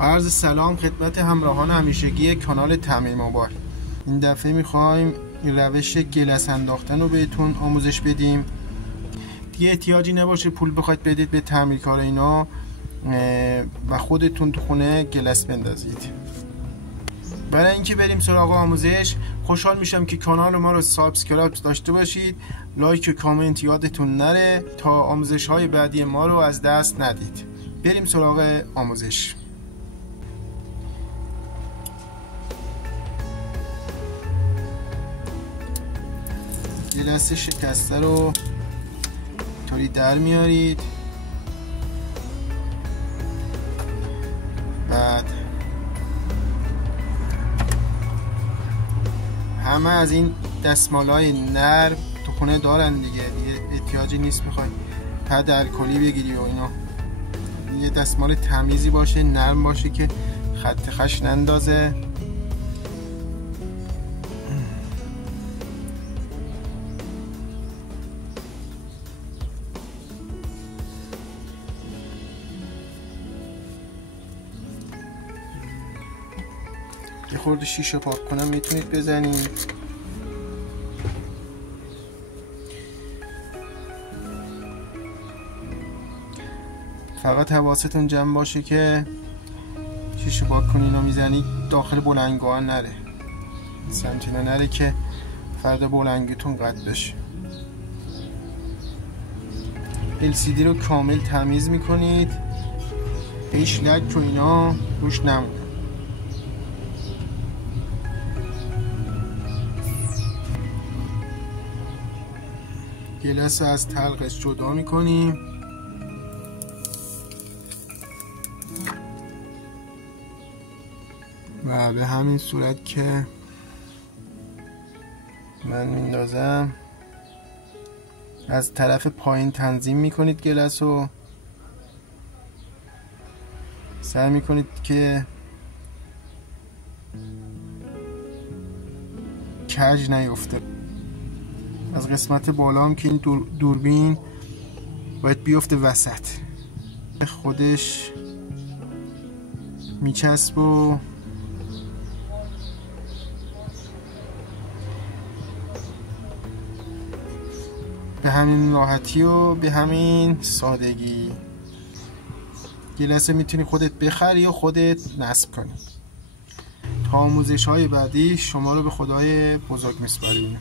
عرض سلام خدمت همراهان همیشگی کانال تعمیر موبایل. این دفعه میخوایم روش گلس انداختن رو بهتون آموزش بدیم. دیگه احتیاجی نباشه پول بخواید بدید به تعمیرکار اینا و خودتون تو خونه گلس بندازید. برای اینکه بریم سراغ آموزش، خوشحال میشم که کانال ما رو سابسکرایب داشته باشید، لایک و کامنت یادتون نره تا آموزش های بعدی ما رو از دست ندید. بریم سراغ آموزش. گلس شکسته رو طوری در میارید، بعد همه از این دستمالای نرم تو خونه دارن دیگه احتیاجی نیست بخوای پد الکلی بگیری و اینا. یه دستمال تمیزی باشه، نرم باشه که خط خش نندازه. یه خورده شیشه پاک کنم میتونید بزنید. فقط حواستون جمع باشه که شیشه پاک کنین و میزنید داخل بلنگوها نره، سمتینا نره که فردا بلنگتون قطع بشه. LCD رو کامل تمیز میکنید، هیچ لک و اینا روش نمونه. گلس رو از تلقش جدا میکنیم و به همین صورت که من میندازم از طرف پایین تنظیم میکنید. گلس رو سعی میکنید که کج نیفته. از قسمت بالا هم که این دوربین باید بیفته وسط، خودش میچسب و به همین راحتی و به همین سادگی گلس میتونی خودت بخری و خودت نصب کنی. تا آموزش های بعدی شما رو به خدای بزرگ میسپاریم.